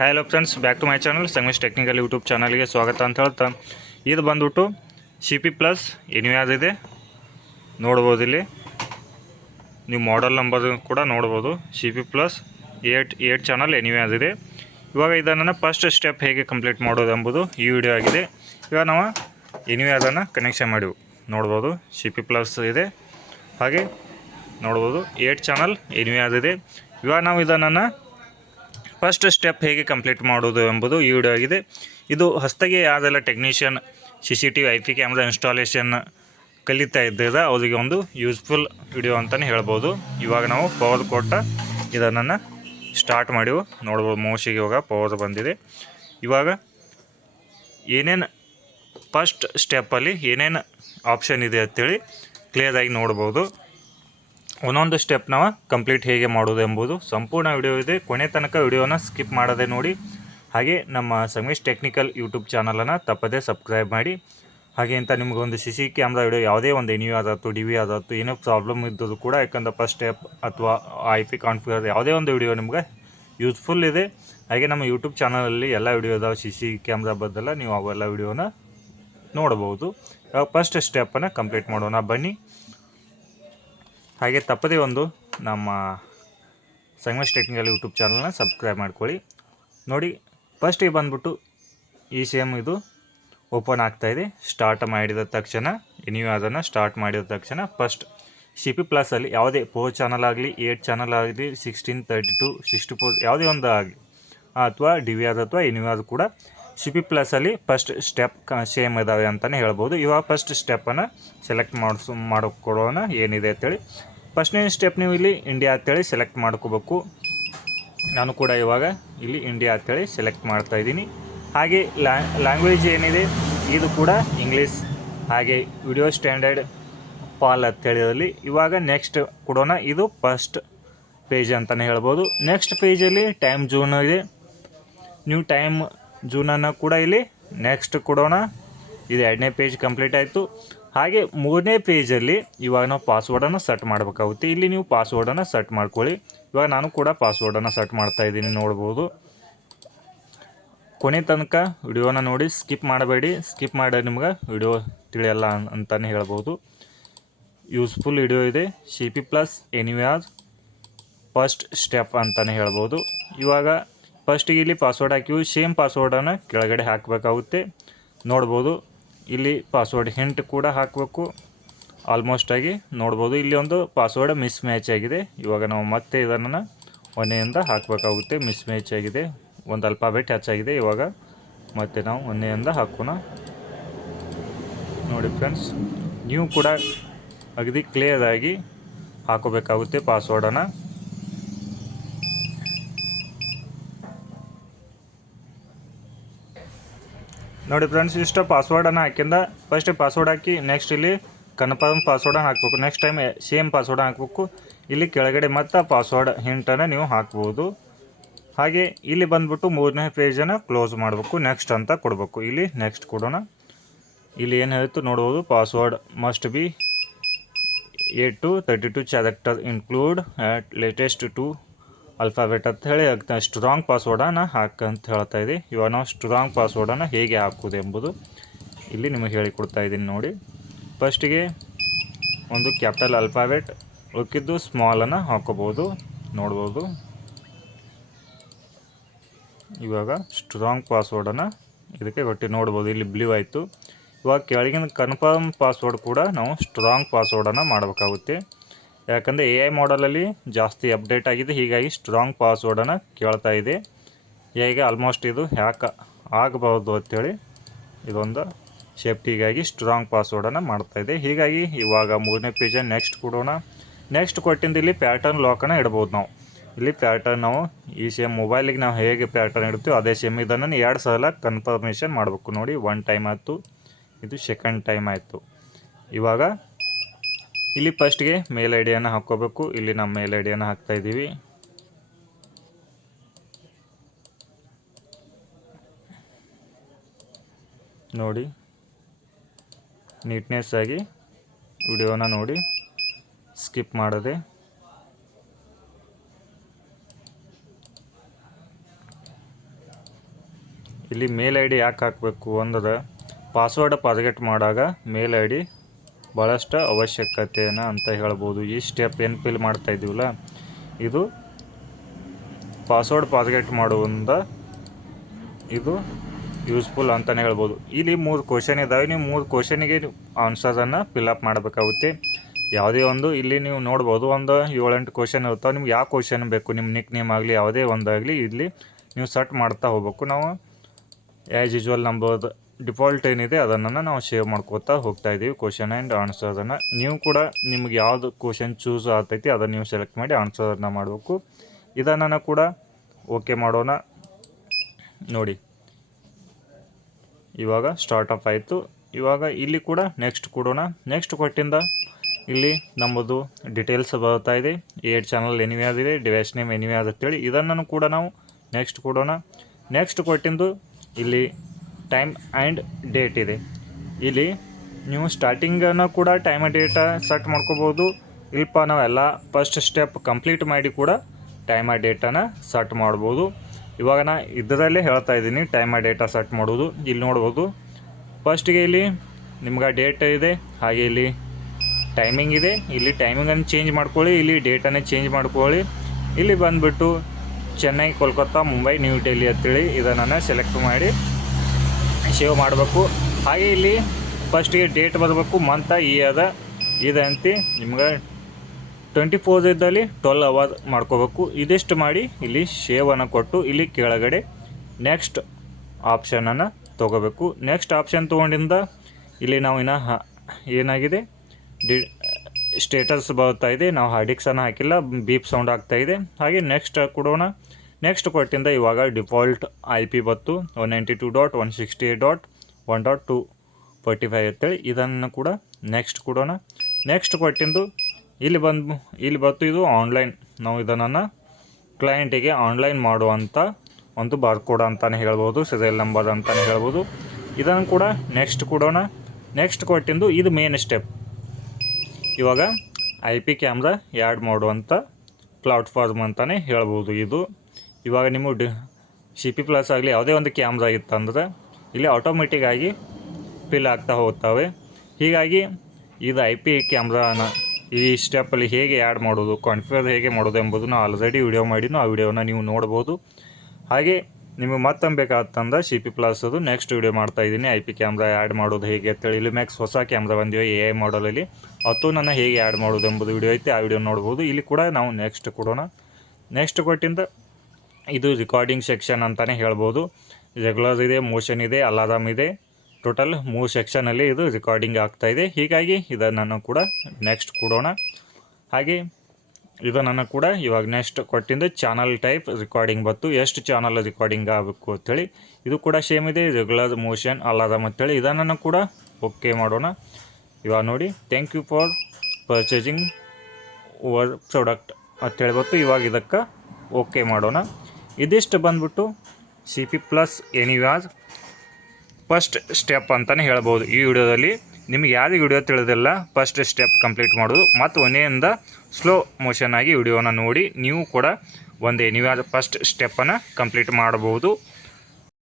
Hi hello friends, back to my channel Sangamesh technical YouTube ಚಾನಲ್ಗೆ ಸ್ವಾಗತ ಅಂತ ಹೇಳ್ತಾ, ಇದು ಬಂದ್ಬಿಟ್ಟು CP+ ಎನ್ವಿಯಾಸ್ ಇದೆ ನೋಡ್ಬೋದು. ಇಲ್ಲಿ ನೀವು ಮಾಡೆಲ್ ನಂಬರ್ ಕೂಡ ನೋಡ್ಬೋದು. CP+ 8 ಚಾನಲ್ ಎನ್ವಿಯಾಸ್ ಇದೆ. ಇವಾಗ ಇದನ್ನು ಫಸ್ಟ್ ಸ್ಟೆಪ್ ಹೇಗೆ ಕಂಪ್ಲೀಟ್ ಮಾಡೋದು ಎಂಬುದು ಈ ವಿಡಿಯೋ ಆಗಿದೆ. ಇವಾಗ ನಾವು ಎನ್ವಿಯಾಸನ್ನು ಕನೆಕ್ಷನ್ ಮಾಡಿವು ನೋಡ್ಬೋದು. CP+ ಇದೆ, ಹಾಗೆ ನೋಡ್ಬೋದು 8 ಚಾನಲ್ ಎನ್ವಿಯಾಸ್ ಇದೆ. ಇವಾಗ ನಾವು ಇದನ್ನು ಫಸ್ಟ್ ಸ್ಟೆಪ್ ಹೇಗೆ ಕಂಪ್ಲೀಟ್ ಮಾಡೋದು ಎಂಬುದು ಈ ವಿಡಿಯೋ ಆಗಿದೆ. ಇದು ಹೊಸದಾಗಿ ಯಾವುದೆಲ್ಲ technician CCTV IP camera installation ಕಲಿತಾ ಇದ್ದರೆ ಅವರಿಗೆ ಒಂದು ಯೂಸ್ಫುಲ್ ವಿಡಿಯೋ ಅಂತಲೇ ಹೇಳ್ಬೋದು. ಇವಾಗ ನಾವು ಪವರ್ ಕೊಟ್ಟ ಇದನ್ನು ಸ್ಟಾರ್ಟ್ ಮಾಡಿವು ನೋಡ್ಬೋದು. ಮೌಸಿಗೆ ಇವಾಗ ಪವರ್ ಬಂದಿದೆ. ಇವಾಗ ಏನೇನು ಫಸ್ಟ್ ಸ್ಟೆಪ್ಪಲ್ಲಿ ಏನೇನು ಆಪ್ಷನ್ ಇದೆ ಅಂತೇಳಿ ಕ್ಲಿಯರಾಗಿ ನೋಡ್ಬೋದು. ಒಂದೊಂದು ಸ್ಟೆಪ್ ನಾವು ಕಂಪ್ಲೀಟ್ ಹೇಗೆ ಮಾಡೋದು ಎಂಬುದು ಸಂಪೂರ್ಣ ವಿಡಿಯೋ ಇದೆ. ಕೊನೆ ತನಕ ವಿಡಿಯೋನ ಸ್ಕಿಪ್ ಮಾಡದೆ ನೋಡಿ. ಹಾಗೆ ನಮ್ಮ ಸಂಗಮೇಶ್ ಟೆಕ್ನಿಕಲ್ ಯೂಟ್ಯೂಬ್ ಚಾನಲನ್ನು ತಪ್ಪದೇ ಸಬ್ಸ್ಕ್ರೈಬ್ ಮಾಡಿ. ಹಾಗೆ ಅಂತ ನಿಮಗೊಂದು CC ಕ್ಯಾಮ್ರಾ ವಿಡಿಯೋ ಯಾವುದೇ ಒಂದು NVR ಆದತ್ತು DVR ಆದತ್ತು ಏನೋ ಪ್ರಾಬ್ಲಮ್ ಇದ್ದದ್ದು ಕೂಡ, ಯಾಕಂದ್ರೆ ಫಸ್ಟ್ ಸ್ಟೆಪ್ ಅಥವಾ IP ಕಾನ್ಫಿಗರ್ ಯಾವುದೇ ಒಂದು ವಿಡಿಯೋ ನಿಮ್ಗೆ ಯೂಸ್ಫುಲ್ ಇದೆ. ಹಾಗೆ ನಮ್ಮ ಯೂಟ್ಯೂಬ್ ಚಾನಲಲ್ಲಿ ಎಲ್ಲ ವಿಡಿಯೋ ಇದಾವೆ CC ಕ್ಯಾಮ್ರಾ ಬದ್ದಲ್ಲ, ನೀವು ಅವೆಲ್ಲ ವಿಡಿಯೋನ ನೋಡ್ಬೋದು. ಇವಾಗ ಫಸ್ಟ್ ಸ್ಟೆಪ್ಪನ್ನು ಕಂಪ್ಲೀಟ್ ಮಾಡೋಣ ಬನ್ನಿ. ಹಾಗೆ ತಪ್ಪದೇ ಒಂದು ನಮ್ಮ ಸಂಗಮೇಶ್ ಟೆಕ್ನಿಕಲ್ ಯೂಟ್ಯೂಬ್ ಚಾನಲ್ನ ಸಬ್ಸ್ಕ್ರೈಬ್ ಮಾಡ್ಕೊಳ್ಳಿ. ನೋಡಿ, ಫಸ್ಟಿಗೆ ಬಂದ್ಬಿಟ್ಟು ECM ಇದು ಓಪನ್ ಆಗ್ತಾಯಿದೆ. ಸ್ಟಾರ್ಟ್ ಮಾಡಿದ ತಕ್ಷಣ ಅದನ್ನು ಸ್ಟಾರ್ಟ್ ಮಾಡಿದ ತಕ್ಷಣ ಫಸ್ಟ್ CP+ ಅಲ್ಲಿ ಯಾವುದೇ 4 ಚಾನಲ್ ಆಗಲಿ 8 ಚಾನಲ್ ಆಗಲಿ 16, 32, 64 ಯಾವುದೇ ಒಂದು ಆಗಲಿ ಅಥವಾ DVR ಅಥವಾ NVR ಕೂಡ CP+ ಅಲ್ಲಿ ಫಸ್ಟ್ ಸ್ಟೆಪ್ ಸೇಮ್ ಇದ್ದಾವೆ ಅಂತಲೇ ಹೇಳ್ಬೋದು. ಇವಾಗ ಫಸ್ಟ್ ಸ್ಟೆಪ್ಪನ್ನು ಸೆಲೆಕ್ಟ್ ಮಾಡಿಕೊಡೋಣ ಏನಿದೆ ಅಂತೇಳಿ. ಫಸ್ಟ್ನೇ ಸ್ಟೆಪ್ ನೀವು ಇಲ್ಲಿ ಇಂಡಿಯಾ ಅಂತೇಳಿ ಸೆಲೆಕ್ಟ್ ಮಾಡ್ಕೋಬೇಕು. ನಾನು ಕೂಡ ಇವಾಗ ಇಲ್ಲಿ ಇಂಡಿಯಾ ಅಂತೇಳಿ ಸೆಲೆಕ್ಟ್ ಮಾಡ್ತಾಯಿದ್ದೀನಿ. ಹಾಗೆ ಲ್ಯಾಂಗ್ವೇಜ್ ಏನಿದೆ ಇದು ಕೂಡ ಇಂಗ್ಲೀಷ್. ಹಾಗೆ ವಿಡಿಯೋ ಸ್ಟ್ಯಾಂಡರ್ಡ್ ಪಾಲ್ ಅಂತೇಳಿದಲ್ಲಿ ಇವಾಗ ನೆಕ್ಸ್ಟ್ ಕೊಡೋಣ. ಇದು ಫಸ್ಟ್ ಪೇಜ್ ಅಂತಲೇ ಹೇಳ್ಬೋದು. ನೆಕ್ಸ್ಟ್ ಪೇಜಲ್ಲಿ ಟೈಮ್ ಝೋನ್ ಇದೆ. ನೀವು ಟೈಮ್ ಝೋನನ್ನು ಕೂಡ ಇಲ್ಲಿ ನೆಕ್ಸ್ಟ್ ಕೊಡೋಣ. ಇದು 2ನೇ ಪೇಜ್ ಕಂಪ್ಲೀಟ್ ಆಯಿತು. ಹಾಗೆ 3ನೇ ಪೇಜಲ್ಲಿ ಇವಾಗ ನಾವು ಪಾಸ್ವರ್ಡನ್ನು ಸೆಟ್ ಮಾಡಬೇಕಾಗುತ್ತೆ. ಇಲ್ಲಿ ನೀವು ಪಾಸ್ವರ್ಡನ್ನು ಸೆಟ್ ಮಾಡ್ಕೊಳ್ಳಿ. ಇವಾಗ ನಾನು ಕೂಡ ಪಾಸ್ವರ್ಡನ್ನು ಸೆಟ್ ಮಾಡ್ತಾಯಿದ್ದೀನಿ ನೋಡ್ಬೋದು. ಕೊನೆ ತನಕ ವಿಡಿಯೋನ ನೋಡಿ, ಸ್ಕಿಪ್ ಮಾಡಬೇಡಿ. ಸ್ಕಿಪ್ ಮಾಡಿ ನಿಮ್ಗೆ ವಿಡಿಯೋ ತಿಳಿಯಲ್ಲ ಅಂತಲೇ ಹೇಳ್ಬೋದು. ಯೂಸ್ಫುಲ್ ವಿಡಿಯೋ ಇದೆ. CP+ ಎನ್ವಿಯಾಸ್ ಫಸ್ಟ್ ಸ್ಟೆಪ್ ಅಂತಲೇ ಹೇಳ್ಬೋದು. ಇವಾಗ ಫಸ್ಟಿಗೆ ಇಲ್ಲಿ ಪಾಸ್ವರ್ಡ್ ಹಾಕಿವಿ. ಸೇಮ್ ಪಾಸ್ವರ್ಡನ್ನು ಕೆಳಗಡೆ ಹಾಕಬೇಕಾಗುತ್ತೆ ನೋಡ್ಬೋದು. ಇಲ್ಲಿ ಪಾಸ್ವರ್ಡ್ ಹಿಂಟ್ ಕೂಡ ಹಾಕಬೇಕು. ಆಲ್ಮೋಸ್ಟ್ ಆಗಿ ನೋಡ್ಬೋದು. ಇಲ್ಲಿ ಒಂದು ಪಾಸ್ವರ್ಡ್ ಮಿಸ್ ಮ್ಯಾಚ್ ಆಗಿದೆ. ಇವಾಗ ನಾವು ಮತ್ತೆ ಇದನ್ನು ಒಂದೆಯಿಂದ ಹಾಕಬೇಕಾಗುತ್ತೆ. ಮಿಸ್ ಮ್ಯಾಚ್ ಆಗಿದೆ, ಒಂದು ಅಲ್ಫಾಬೆಟ್ ಹೆಚ್ಚಾಗಿದೆ. ಇವಾಗ ಮತ್ತೆ ನಾವು ಒಂದೆಯಿಂದ ಹಾಕೋಣ. ನೋಡಿ ಫ್ರೆಂಡ್ಸ್, ನೀವು ಕೂಡ ಅಗದಿ ಕ್ಲಿಯರಾಗಿ ಹಾಕೋಬೇಕಾಗುತ್ತೆ ಪಾಸ್ವರ್ಡನ್ನು. ನೋಡಿ ಫ್ರೆಂಡ್ಸ್, ಇಷ್ಟು ಪಾಸ್ವರ್ಡನ್ನು ಹಾಕಿಂದ ಫಸ್ಟ್ ಪಾಸ್ವರ್ಡ್ ಹಾಕಿ ನೆಕ್ಸ್ಟ್ ಇಲ್ಲಿ ಕನ್ಫರ್ಮ್ ಪಾಸ್ವರ್ಡನ್ನು ಹಾಕಬೇಕು. ನೆಕ್ಸ್ಟ್ ಟೈಮ್ ಸೇಮ್ ಪಾಸ್ವರ್ಡ್ ಹಾಕಬೇಕು. ಇಲ್ಲಿ ಕೆಳಗಡೆ ಮತ್ತೆ ಪಾಸ್ವರ್ಡ್ ಹಿಂಟನ್ನು ನೀವು ಹಾಕ್ಬೋದು. ಹಾಗೆ ಇಲ್ಲಿ ಬಂದುಬಿಟ್ಟು 3ನೇ ಪೇಜನ್ನು ಕ್ಲೋಸ್ ಮಾಡಬೇಕು. ನೆಕ್ಸ್ಟ್ ಅಂತ ಕೊಡಬೇಕು. ಇಲ್ಲಿ ನೆಕ್ಸ್ಟ್ ಕೊಡೋಣ. ಇಲ್ಲಿ ಏನು ಹೇಳ್ತು ನೋಡ್ಬೋದು. Password must be 8 to 32 character include latest 2 alphabet ಅಂತ ಹೇಳಿ ಸ್ಟ್ರಾಂಗ್ ಪಾಸ್ವರ್ಡನ್ನು ಹಾಕಂತ ಹೇಳ್ತಾ ಇದೆ. ಇವಾಗ ನಾವು ಸ್ಟ್ರಾಂಗ್ ಪಾಸ್ವರ್ಡನ್ನು ಹೇಗೆ ಹಾಕೋದು ಎಂಬುದು ಇಲ್ಲಿ ನಿಮಗೆ ಹೇಳಿಕೊಡ್ತಾ ಇದ್ದೀನಿ ನೋಡಿ. ಫಸ್ಟಿಗೆ ಒಂದು ಕ್ಯಾಪಿಟಲ್ ಅಲ್ಫಾಬೆಟ್, ಉಳಿದಿದ್ದು ಸ್ಮಾಲನ್ನು ಹಾಕೋಬೋದು ನೋಡ್ಬೋದು. ಇವಾಗ ಸ್ಟ್ರಾಂಗ್ ಪಾಸ್ವರ್ಡನ್ನು ಇದಕ್ಕೆ ಕೊಟ್ಟು ನೋಡ್ಬೋದು. ಇಲ್ಲಿ ಬ್ಲೂ ಆಯಿತು. ಇವಾಗ ಕೆಳಗಿನ ಕನ್ಫರ್ಮ್ ಪಾಸ್ವರ್ಡ್ ಕೂಡ ನಾವು ಸ್ಟ್ರಾಂಗ್ ಪಾಸ್ವರ್ಡನ್ನು ಮಾಡಬೇಕಾಗುತ್ತೆ. ಯಾಕಂದರೆ AI ಮಾಡಲಲ್ಲಿ ಜಾಸ್ತಿ ಅಪ್ಡೇಟ್ ಆಗಿದೆ, ಹೀಗಾಗಿ ಸ್ಟ್ರಾಂಗ್ ಪಾಸ್ವರ್ಡನ್ನು ಕೇಳ್ತಾ ಇದೆ. ಹೇಗೆ ಆಲ್ಮೋಸ್ಟ್ ಇದು ಹ್ಯಾಕ್ ಆಗಬಹುದು ಅಂಥೇಳಿ ಇದೊಂದು ಸೇಫ್ಟಿಗಾಗಿ ಸ್ಟ್ರಾಂಗ್ ಪಾಸ್ವರ್ಡನ್ನು ಮಾಡ್ತಾಯಿದೆ. ಹೀಗಾಗಿ ಇವಾಗ 3ನೇ ಪೇಜನ್ನು ನೆಕ್ಸ್ಟ್ ಕೊಡೋಣ. ನೆಕ್ಸ್ಟ್ ಕೊಟ್ಟಿಂದ ಇಲ್ಲಿ ಪ್ಯಾಟರ್ನ್ ಲಾಕನ್ನು ಇಡ್ಬೋದು. ನಾವು ಇಲ್ಲಿ ಪ್ಯಾಟರ್ನ್ ನಾವು ಈ ಸೇಮ್ ಮೊಬೈಲಿಗೆ ನಾವು ಹೇಗೆ ಪ್ಯಾಟರ್ನ್ ಇಡ್ತೀವಿ ಅದೇ ಸೇಮ್ ಇದನ್ನು 2 ಸಲ ಕನ್ಫರ್ಮೇಷನ್ ಮಾಡಬೇಕು. ನೋಡಿ, 1 ಟೈಮ್ ಆಯಿತು, ಇದು ಸೆಕೆಂಡ್ ಟೈಮ್ ಆಯಿತು. ಇವಾಗ ಇಲ್ಲಿ ಫಸ್ಟ್ಗೆ ಮೇಲ್ ಐಡಿಯನ್ನು ಹಾಕ್ಕೋಬೇಕು. ಇಲ್ಲಿ ನಮ್ಮ ಮೇಲ್ ಐಡಿಯನ್ನು ಹಾಕ್ತಾಯಿದ್ದೀವಿ. ನೋಡಿ, ನೀಟ್ನೆಸ್ ಆಗಿ ವಿಡಿಯೋನ ನೋಡಿ, ಸ್ಕಿಪ್ ಮಾಡದೆ. ಇಲ್ಲಿ ಮೇಲ್ ಐ ಡಿ ಯಾಕೆ ಹಾಕಬೇಕು ಅಂದ್ರೆ ಪಾಸ್ವರ್ಡ್ ಫಾರ್ಗೆಟ್ ಮಾಡಾಗ ಮೇಲ್ ಐ ಡಿ ಭಾಳಷ್ಟು ಅವಶ್ಯಕತೆನ ಅಂತ ಹೇಳ್ಬೋದು. ಈ ಸ್ಟೆಪ್ ಏನು ಫಿಲ್ ಮಾಡ್ತಾ ಇದ್ದೀವಲ್ಲ ಇದು ಪಾಸ್ವರ್ಡ್ ಫಾರ್ಗೆಟ್ ಮಾಡುವುದರಿಂದ ಇದು ಯೂಸ್ಫುಲ್ ಅಂತಲೇ ಹೇಳ್ಬೋದು. ಇಲ್ಲಿ 3 ಕ್ವಶನ್ ಇದ್ದಾವೆ. ನೀವು 3 ಕ್ವಶನಿಗೆ ಆನ್ಸರನ್ನು ಫಿಲ್ಅಪ್ ಮಾಡಬೇಕಾಗುತ್ತೆ. ಯಾವುದೇ ಒಂದು ಇಲ್ಲಿ ನೀವು ನೋಡ್ಬೋದು ಒಂದು 7-8 ಕ್ವಶನ್ ಇರ್ತಾವೆ. ನಿಮ್ಗೆ ಯಾವ ಕ್ವಶನ್ ಬೇಕು, ನಿಮ್ಮ ನಿಕ್ ನೇಮ್ ಆಗಲಿ ಯಾವುದೇ ಒಂದಾಗಲಿ ಇಲ್ಲಿ ನೀವು ಸೆಟ್ ಮಾಡ್ತಾ ಹೋಗ್ಬೇಕು. ನಾವು ಆ್ಯಸ್ ಯೂಶ್ವಲ್ ನಂಬರ್ದು ಡಿಫಾಲ್ಟ್ ಏನಿದೆ ಅದನ್ನು ನಾವು ಸೇವ್ ಮಾಡ್ಕೋತಾ ಹೋಗ್ತಾ ಇದ್ದೀವಿ ಕ್ವಶನ್ ಆ್ಯಂಡ್ ಆನ್ಸರನ್ನು. ನೀವು ಕೂಡ ನಿಮ್ಗೆ ಯಾವುದು ಕ್ವಶನ್ ಚೂಸ್ ಆಗ್ತೈತಿ ಅದನ್ನು ನೀವು ಸೆಲೆಕ್ಟ್ ಮಾಡಿ ಆನ್ಸರನ್ನು ಮಾಡಬೇಕು. ಇದನ್ನು ಕೂಡ ಓಕೆ ಮಾಡೋಣ. ನೋಡಿ ಇವಾಗ ಸ್ಟಾರ್ಟಪ್ ಆಯಿತು. ಇವಾಗ ಇಲ್ಲಿ ಕೂಡ ನೆಕ್ಸ್ಟ್ ಕೊಡೋಣ. ನೆಕ್ಸ್ಟ್ ಕೊಟ್ಟಿಂದ ಇಲ್ಲಿ ನಮ್ಮದು ಡೀಟೇಲ್ಸ್ ಬರ್ತಾ ಇದೆ. 8 ಚಾನಲ್ ಎನಿವ್ಯಾಸ್ ಇದೆ, ಡಿವೈಸ್ ನೇಮ್ ಎನಿವ್ಯಾಸ್ ಅಂತೇಳಿ ಇದನ್ನು ಕೂಡ ನಾವು ನೆಕ್ಸ್ಟ್ ಕೊಡೋಣ. ನೆಕ್ಸ್ಟ್ ಕೊಟ್ಟಿಂದು ಇಲ್ಲಿ ಟೈಮ್ ಆ್ಯಂಡ್ ಡೇಟ್ ಇದೆ. ಇಲ್ಲಿ ನೀವು ಸ್ಟಾರ್ಟಿಂಗನ್ನು ಕೂಡ ಟೈಮ್ ಆ್ಯಂಡ್ ಡೇಟ ಸೆಟ್ ಮಾಡ್ಕೋಬೋದು. ಇಲ್ಪ ನಾವೆಲ್ಲ ಫಸ್ಟ್ ಸ್ಟೆಪ್ ಕಂಪ್ಲೀಟ್ ಮಾಡಿ ಕೂಡ ಟೈಮ್ ಆ್ಯಂಡ್ ಡೇಟನ್ನು ಸೆಟ್ ಮಾಡ್ಬೋದು. ಇವಾಗ ನಾನು ಇದರಲ್ಲೇ ಹೇಳ್ತಾ ಇದ್ದೀನಿ ಟೈಮ್ ಆ್ಯಂಡ್ ಡೇಟಾ ಸೆಟ್ ಮಾಡೋದು. ಇಲ್ಲಿ ನೋಡ್ಬೋದು ಫಸ್ಟಿಗೆ ಇಲ್ಲಿ ನಿಮ್ಗೆ ಡೇಟ್ ಇದೆ, ಹಾಗೆ ಇಲ್ಲಿ ಟೈಮಿಂಗ್ ಇದೆ. ಇಲ್ಲಿ ಟೈಮಿಂಗನ್ನು ಚೇಂಜ್ ಮಾಡ್ಕೊಳ್ಳಿ, ಇಲ್ಲಿ ಡೇಟನ್ನು ಚೇಂಜ್ ಮಾಡ್ಕೊಳ್ಳಿ. ಇಲ್ಲಿ ಬಂದುಬಿಟ್ಟು ಚೆನ್ನೈ, ಕೋಲ್ಕತ್ತಾ, ಮುಂಬೈ, ನ್ಯೂ ಡೆಲ್ಲಿ ಅಂತೇಳಿ ಇದನ್ನು ಸೆಲೆಕ್ಟ್ ಮಾಡಿ ಸೇವ್ ಮಾಡಬೇಕು. ಹಾಗೆ ಇಲ್ಲಿ ಫಸ್ಟಿಗೆ ಡೇಟ್ ಬರಬೇಕು, ಮಂತ ಇಯರ್ ಇದಂತೆ ನಿಮ್ಗೆ 24 ಇದ್ದಲ್ಲಿ 12 ಅವರ್ ಮಾಡ್ಕೋಬೇಕು. ಇದಿಷ್ಟು ಮಾಡಿ ಇಲ್ಲಿ ಸೇವನ್ನು ಕೊಟ್ಟು ಇಲ್ಲಿ ಕೆಳಗಡೆ ನೆಕ್ಸ್ಟ್ ಆಪ್ಷನನ್ನು ತೊಗೋಬೇಕು. ನೆಕ್ಸ್ಟ್ ಆಪ್ಷನ್ ತೊಗೊಂಡಿಂದ ಇಲ್ಲಿ ನಾವು ಇನ್ನು ಏನಾಗಿದೆ ಸ್ಟೇಟಸ್ ಬರ್ತಾ ಇದೆ. ನಾವು ಹಾರ್ಡಿಕ್ಸನ್ನು ಹಾಕಿಲ್ಲ, ಬೀಪ್ ಸೌಂಡ್ ಆಗ್ತಾಯಿದೆ. ಹಾಗೆ ನೆಕ್ಸ್ಟ್ ಕೊಡೋಣ. ನೆಕ್ಸ್ಟ್ ಕೊಟ್ಟಿಂದ ಇವಾಗ ಡಿಫಾಲ್ಟ್ IP ಬತ್ತು 192.168.1.245 ಅಂತೇಳಿ ಇದನ್ನು ಕೂಡ ನೆಕ್ಸ್ಟ್ ಕೊಡೋಣ. ನೆಕ್ಸ್ಟ್ ಕೊಟ್ಟಿಂದು ಇಲ್ಲಿ ಬತ್ತು ಇದು ಆನ್ಲೈನ್. ನಾವು ಇದನ್ನು ಕ್ಲೈಂಟಿಗೆ ಆನ್ಲೈನ್ ಮಾಡುವಂಥ ಒಂದು ಬಾರ್ಕೋಡ್ ಅಂತಲೇ ಹೇಳ್ಬೋದು, ಸೀರಿಯಲ್ ನಂಬರ್ ಅಂತಲೇ ಹೇಳ್ಬೋದು. ಇದನ್ನು ಕೂಡ ನೆಕ್ಸ್ಟ್ ಕೊಡೋಣ. ನೆಕ್ಸ್ಟ್ ಕೊಟ್ಟಿಂದು ಇದು ಮೇನ್ ಸ್ಟೆಪ್. ಇವಾಗ IP ಕ್ಯಾಮ್ರಾ ಆ್ಯಡ್ ಮಾಡುವಂಥ ಪ್ಲಾಟ್ಫಾರ್ಮ್ ಅಂತಲೇ ಹೇಳ್ಬೋದು ಇದು. ಇವಾಗ ನಿಮ್ಮ CP+ ಆಗಲಿ ಯಾವುದೇ ಒಂದು ಕ್ಯಾಮ್ರಾ ಇತ್ತಂದ್ರೆ ಇಲ್ಲಿ ಆಟೋಮೆಟಿಕ್ಕಾಗಿ ಫಿಲ್ ಆಗ್ತಾ ಹೋಗ್ತವೆ. ಹೀಗಾಗಿ ಇದು IP ಕ್ಯಾಮ್ರಾನ ಈ ಸ್ಟೆಪ್ಪಲ್ಲಿ ಹೇಗೆ ಆ್ಯಡ್ ಮಾಡೋದು, ಕಾನ್ಫಿಗರ್ ಹೇಗೆ ಮಾಡೋದು ಎಂಬುದನ್ನು ಆಲ್ರೆಡಿ ವಿಡಿಯೋ ಮಾಡಿನೂ ಆ ವಿಡಿಯೋನ ನೀವು ನೋಡ್ಬೋದು. ಹಾಗೆ ನಿಮಗೆ ಮತ್ತೊಮ್ಮೆ ಬೇಕಾತಂದ್ರೆ CP+ ಅದು ನೆಕ್ಸ್ಟ್ ವಿಡಿಯೋ ಮಾಡ್ತಾಯಿದ್ದೀನಿ IP ಕ್ಯಾಮ್ರಾ ಆ್ಯಡ್ ಮಾಡೋದು ಹೇಗೆ ಅಂತೇಳಿ. ಇಲ್ಲಿ ಮ್ಯಾಕ್ಸ್ ಹೊಸ ಕ್ಯಾಮ್ರಾ ಬಂದಿವೆ AI ಮಾಡಲಲ್ಲಿ, ಅದನ್ನು ಹೇಗೆ ಆ್ಯಡ್ ಮಾಡೋದು ಎಂಬುದು ವಿಡಿಯೋ ಐತೆ, ಆ ವಿಡಿಯೋ ನೋಡ್ಬೋದು. ಇಲ್ಲಿ ಕೂಡ ನಾವು ನೆಕ್ಸ್ಟ್ ಕೊಡೋಣ. ನೆಕ್ಸ್ಟ್ ಕೊಟ್ಟಿಂದ ಇದು ರಿಕಾರ್ಡಿಂಗ್ ಸೆಕ್ಷನ್ ಅಂತಲೇ ಹೇಳ್ಬೋದು. ರೆಗ್ಯುಲರ್ ಇದೆ, ಮೋಷನ್ ಇದೆ, ಅಲಾರಾಮ್ ಇದೆ. ಟೋಟಲ್ 3 ಸೆಕ್ಷನಲ್ಲಿ ಇದು ರಿಕಾರ್ಡಿಂಗ್ ಆಗ್ತಾಯಿದೆ. ಹೀಗಾಗಿ ಇದನ್ನು ಕೂಡ ನೆಕ್ಸ್ಟ್ ಕೊಡೋಣ. ಹಾಗೆ ಇದನ್ನು ಕೂಡ ಇವಾಗ ನೆಕ್ಸ್ಟ್ ಕೊಟ್ಟಿಂದ ಚಾನಲ್ ಟೈಪ್ ರಿಕಾರ್ಡಿಂಗ್ ಬತ್ತು, ಎಷ್ಟು ಚಾನಲ್ ರಿಕಾರ್ಡಿಂಗ್ ಆಗಬೇಕು ಅಂತೇಳಿ. ಇದು ಕೂಡ ಸೇಮ್ ಇದೆ, ರೆಗ್ಯುಲರ್, ಮೋಷನ್, ಅಲಾರಾಮ್ ಅಂತೇಳಿ ಇದನ್ನು ಕೂಡ ಓಕೆ ಮಾಡೋಣ. ಇವಾಗ ನೋಡಿ thank you for purchasing over product ಅಂತೇಳಿ ಬತ್ತು. ಇವಾಗ ಇದಕ್ಕೆ ಓಕೆ ಮಾಡೋಣ. ಇದಿಷ್ಟು ಬಂದ್ಬಿಟ್ಟು CP+ ಎನಿವ್ಯಾಸ್ ಫಸ್ಟ್ ಸ್ಟೆಪ್ ಅಂತಲೇ ಹೇಳ್ಬೋದು. ಈ ವಿಡಿಯೋದಲ್ಲಿ ನಿಮಗೆ ಯಾವುದು ವಿಡಿಯೋ ತಿಳಿದಿಲ್ಲ ಫಸ್ಟ್ ಸ್ಟೆಪ್ ಕಂಪ್ಲೀಟ್ ಮಾಡೋದು, ಮತ್ತು ಒಂದೆಯಿಂದ ಸ್ಲೋ ಮೋಷನ್ ಆಗಿ ವಿಡಿಯೋನ ನೋಡಿ ನೀವು ಕೂಡ ಒಂದು ಎನಿವ್ಯಾಸ್ ಫಸ್ಟ್ ಸ್ಟೆಪ್ಪನ್ನು ಕಂಪ್ಲೀಟ್ ಮಾಡ್ಬೋದು.